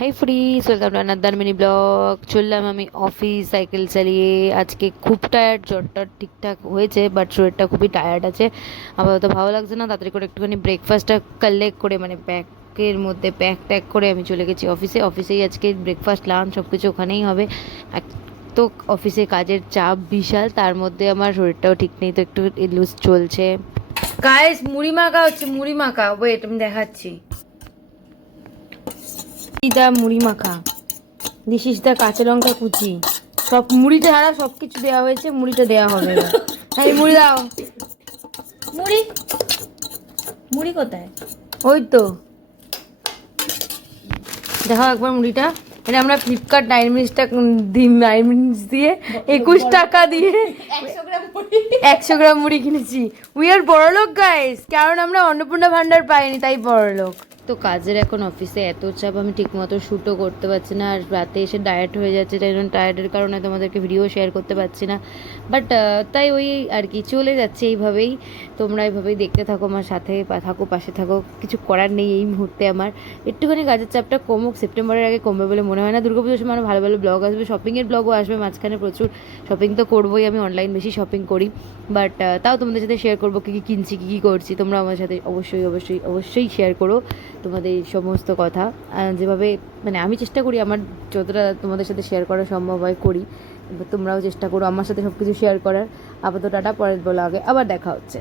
High friends, welcome to another mini vlog. চললাম আমি office cycle চালিয়ে। আজকে খুব টায়ার্ড, জ্বরটা ঠিকঠাক হয়েছে বাট শরীরটা খুবই টায়ার্ড আছে। আপাতত ভালো লাগছে না। তাড়াতাড়ি করে একটুখানি ব্রেকফাস্টটা কালেক্ট করে মানে ব্যাগের মধ্যে প্যাক ট্যাক করে আমি চলে গেছি অফিসে। অফিসেই আজকে ব্রেকফাস্ট লাঞ্চ সব কিছু ওখানেই হবে। এক তো অফিসে কাজের চাপ বিশাল, তার মধ্যে আমার শরীরটাও ঠিক নেই, তো একটু লুজ চলছে। গাইস, মুড়ি মাখা হচ্ছে, মুড়ি মাখা। ওয়েট, আমি দেখাচ্ছি। দা মুড়ি মাখা, দিস ইজ দা কাঁচা লঙ্কা কুচি। সব মুড়িটা হারা সব কিছু দেওয়া হয়েছে, মুড়িটা দেওয়া হবে এবার। হ্যাঁ, মুড়ি দাও। মুড়ি মুড়ি কোথায়? ওই তো দেখো একবার মুড়িটা। এটা আমরা ফ্লিপকার্ট 9 মিনিটস দিয়ে 21 টাকা দিয়ে 100 গ্রাম মুড়ি। 100 গ্রাম মুড়ি কিনেছি। উই আর বড়লোক গাইস, কারণ আমরা অন্নপূর্ণা ভান্ডার পাইনি, তাই বড়লোক। তো কাজের এখন অফিসে এত চাপ, আমি ঠিকমতো শ্যুটও করতে পারছি না, আর রাতে এসে ডায়েট হয়ে যাচ্ছে, তাই জন্য টায়ার্ডের কারণে তোমাদেরকে ভিডিও শেয়ার করতে পারছি না। বাট তাই ওই আর কি চলে যাচ্ছে এইভাবেই। তোমরা এইভাবেই দেখতে থাকো, আমার সাথে থাকো, পাশে থাকো। কিছু করার নেই এই মুহূর্তে আমার। একটুখানি কাজের চাপটা কমুক, সেপ্টেম্বরের আগে কমবে বলে মনে হয় না। দুর্গাপুজোর সময় ভালো ভালো ব্লগ আসবে, শপিংয়ের ব্লগও আসবে মাঝখানে। প্রচুর শপিং তো করবোই, আমি অনলাইন বেশি শপিং করি। বাট তাও তোমাদের সাথে শেয়ার করবো কী কী কিনছি, কী কী করছি। তোমরা আমার সাথে অবশ্যই অবশ্যই অবশ্যই শেয়ার করো তোমাদের এই সমস্ত কথা। যেভাবে মানে আমি চেষ্টা করি আমার যতটা তোমাদের সাথে শেয়ার করা সম্ভব হয় করি। তোমরাও চেষ্টা করো আমার সাথে সব কিছু শেয়ার করার। আপাতত টাটা, পরের বলা আগে আবার দেখা হচ্ছে।